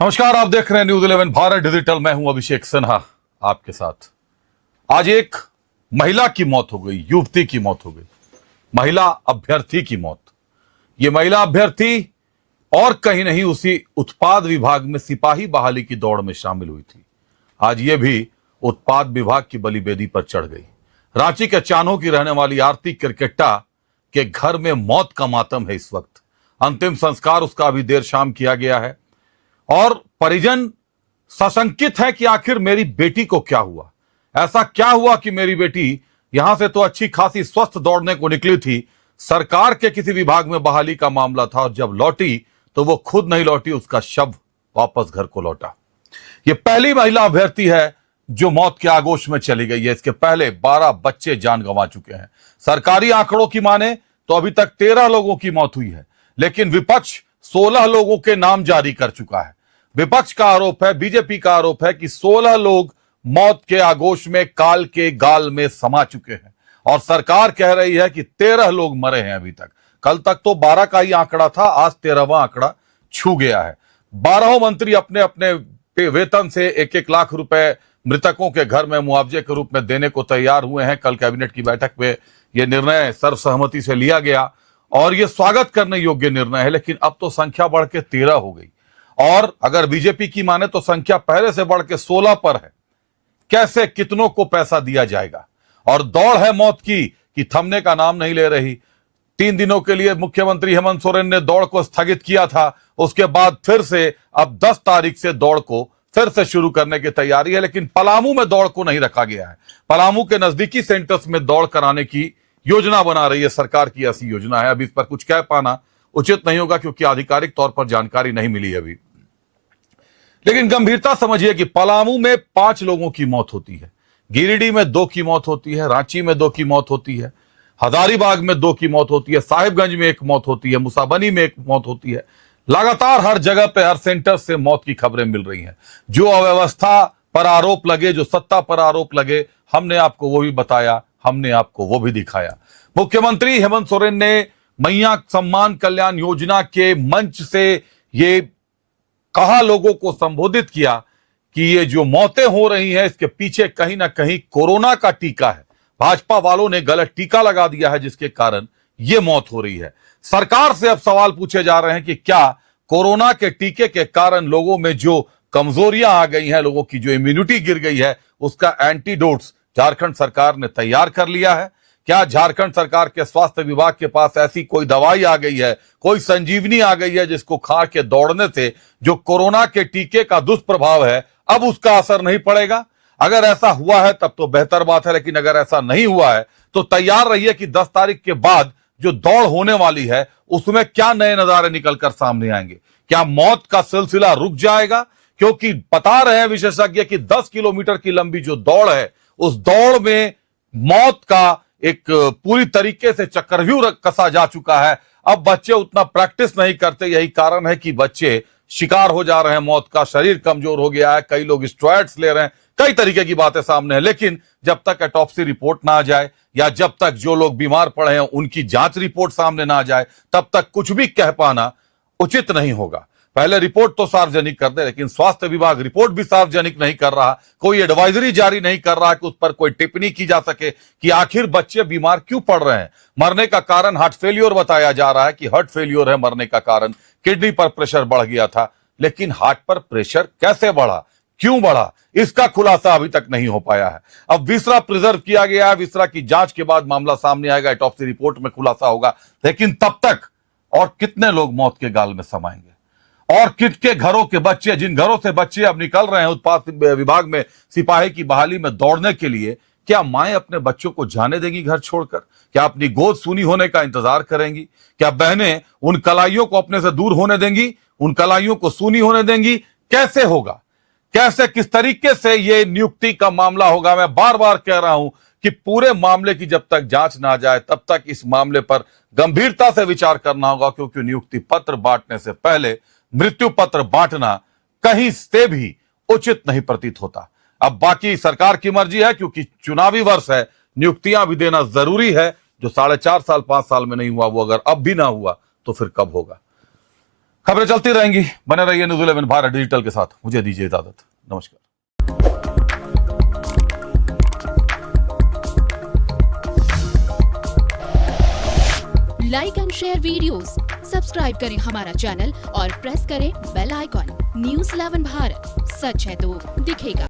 नमस्कार, आप देख रहे हैं न्यूज़ 11 भारत डिजिटल। मैं हूं अभिषेक सिन्हा आपके साथ। आज एक महिला की मौत हो गई, युवती की मौत हो गई, महिला अभ्यर्थी की मौत। ये महिला अभ्यर्थी और कहीं नहीं, उसी उत्पाद विभाग में सिपाही बहाली की दौड़ में शामिल हुई थी। आज ये भी उत्पाद विभाग की बलिवेदी पर चढ़ गई। रांची के चान्हो की रहने वाली आरती क्रिकेटा के घर में मौत का मातम है इस वक्त। अंतिम संस्कार उसका अभी देर शाम किया गया है और परिजन सशंकित है कि आखिर मेरी बेटी को क्या हुआ। ऐसा क्या हुआ कि मेरी बेटी यहां से तो अच्छी खासी स्वस्थ दौड़ने को निकली थी, सरकार के किसी विभाग में बहाली का मामला था, और जब लौटी तो वो खुद नहीं लौटी, उसका शव वापस घर को लौटा। ये पहली महिला अभ्यर्थी है जो मौत के आगोश में चली गई है। इसके पहले 12 बच्चे जान गंवा चुके हैं। सरकारी आंकड़ों की माने तो अभी तक 13 लोगों की मौत हुई है, लेकिन विपक्ष 16 लोगों के नाम जारी कर चुका है। विपक्ष का आरोप है, बीजेपी का आरोप है कि 16 लोग मौत के आगोश में काल के गाल में समा चुके हैं, और सरकार कह रही है कि 13 लोग मरे हैं अभी तक। कल तक तो 12 का ही आंकड़ा था, आज 13वां आंकड़ा छू गया है। 12 मंत्री अपने अपने वेतन से 1-1 लाख रुपए मृतकों के घर में मुआवजे के रूप में देने को तैयार हुए हैं। कल कैबिनेट की बैठक में यह निर्णय सर्वसहमति से लिया गया और यह स्वागत करने योग्य निर्णय है। लेकिन अब तो संख्या बढ़ के 13 हो गई, और अगर बीजेपी की माने तो संख्या पहले से बढ़ के 16 पर है। कैसे, कितनों को पैसा दिया जाएगा? और दौड़ है मौत की कि थमने का नाम नहीं ले रही। 3 दिनों के लिए मुख्यमंत्री हेमंत सोरेन ने दौड़ को स्थगित किया था, उसके बाद फिर से अब 10 तारीख से दौड़ को फिर से शुरू करने की तैयारी है। लेकिन पलामू में दौड़ को नहीं रखा गया है। पलामू के नजदीकी सेंटर्स में दौड़ कराने की योजना बना रही है सरकार की, ऐसी योजना है। अभी इस पर कुछ कह पाना उचित नहीं होगा क्योंकि आधिकारिक तौर पर जानकारी नहीं मिली है अभी। लेकिन गंभीरता समझिए कि पलामू में 5 लोगों की मौत होती है, गिरिडीह में 2 की मौत होती है, रांची में 2 की मौत होती है, हजारीबाग में 2 की मौत होती है, साहिबगंज में 1 मौत होती है, मुसाबनी में 1 मौत होती है। लगातार हर जगह पे, हर सेंटर से मौत की खबरें मिल रही हैं। जो अव्यवस्था पर आरोप लगे, जो सत्ता पर आरोप लगे, हमने आपको वो भी बताया, हमने आपको वो भी दिखाया। मुख्यमंत्री हेमंत सोरेन ने मैया सम्मान कल्याण योजना के मंच से ये कहा, लोगों को संबोधित किया कि ये जो मौतें हो रही हैं इसके पीछे कहीं ना कहीं कोरोना का टीका है। भाजपा वालों ने गलत टीका लगा दिया है जिसके कारण ये मौत हो रही है। सरकार से अब सवाल पूछे जा रहे हैं कि क्या कोरोना के टीके के कारण लोगों में जो कमजोरियां आ गई हैं, लोगों की जो इम्यूनिटी गिर गई है, उसका एंटीडोट्स झारखंड सरकार ने तैयार कर लिया है? क्या झारखंड सरकार के स्वास्थ्य विभाग के पास ऐसी कोई दवाई आ गई है, कोई संजीवनी आ गई है जिसको खा के दौड़ने से जो कोरोना के टीके का दुष्प्रभाव है अब उसका असर नहीं पड़ेगा? अगर ऐसा हुआ है तब तो बेहतर बात है, लेकिन अगर ऐसा नहीं हुआ है तो तैयार रहिए कि 10 तारीख के बाद जो दौड़ होने वाली है उसमें क्या नए नजारे निकलकर सामने आएंगे। क्या मौत का सिलसिला रुक जाएगा? क्योंकि बता रहे हैं विशेषज्ञ कि 10 किलोमीटर की लंबी जो दौड़ है, उस दौड़ में मौत का एक पूरी तरीके से चक्रव्यूह कसा जा चुका है। अब बच्चे उतना प्रैक्टिस नहीं करते, यही कारण है कि बच्चे शिकार हो जा रहे हैं मौत का। शरीर कमजोर हो गया है, कई लोग स्टेरॉइड्स ले रहे हैं, कई तरीके की बातें सामने हैं। लेकिन जब तक ऑटोप्सी रिपोर्ट ना आ जाए या जब तक जो लोग बीमार पड़े हैं उनकी जांच रिपोर्ट सामने ना आ जाए, तब तक कुछ भी कह पाना उचित नहीं होगा। पहले रिपोर्ट तो सार्वजनिक कर दे, लेकिन स्वास्थ्य विभाग रिपोर्ट भी सार्वजनिक नहीं कर रहा, कोई एडवाइजरी जारी नहीं कर रहा कि उस पर कोई टिप्पणी की जा सके कि आखिर बच्चे बीमार क्यों पड़ रहे हैं। मरने का कारण हार्ट फेलियर बताया जा रहा है कि हार्ट फेलियर है मरने का कारण, किडनी पर प्रेशर बढ़ गया था। लेकिन हार्ट पर प्रेशर कैसे बढ़ा, क्यों बढ़ा, इसका खुलासा अभी तक नहीं हो पाया है। अब विसरा प्रिजर्व किया गया है, विसरा की जांच के बाद मामला सामने आएगा, ऑटोप्सी रिपोर्ट में खुलासा होगा। लेकिन तब तक और कितने लोग मौत के गाल में समाएंगे, और कितने घरों के बच्चे, जिन घरों से बच्चे अब निकल रहे हैं उत्पाद विभाग में सिपाही की बहाली में दौड़ने के लिए, क्या माएं अपने बच्चों को जाने देंगी घर छोड़कर? क्या अपनी गोद सूनी होने का इंतजार करेंगी? क्या बहनें उन कलाइयों को अपने से दूर होने देंगी, उन कलाइयों को सूनी होने देंगी? कैसे होगा, कैसे, किस तरीके से ये नियुक्ति का मामला होगा? मैं बार बार कह रहा हूं कि पूरे मामले की जब तक जांच ना जाए तब तक इस मामले पर गंभीरता से विचार करना होगा, क्योंकि नियुक्ति पत्र बांटने से पहले मृत्यु पत्र बांटना कहीं से भी उचित नहीं प्रतीत होता। अब बाकी सरकार की मर्जी है, क्योंकि चुनावी वर्ष है, नियुक्तियां भी देना जरूरी है। जो 4.5 साल 5 साल में नहीं हुआ वो अगर अब भी ना हुआ तो फिर कब होगा? खबरें चलती रहेंगी, बने रहिए न्यूज़ 11 भारत डिजिटल के साथ। मुझे दीजिए इजाजत, नमस्कार। Like and share videos, subscribe करें हमारा चैनल और प्रेस करें बेल आइकॉन। न्यूज़ 11 भारत, सच है तो दिखेगा।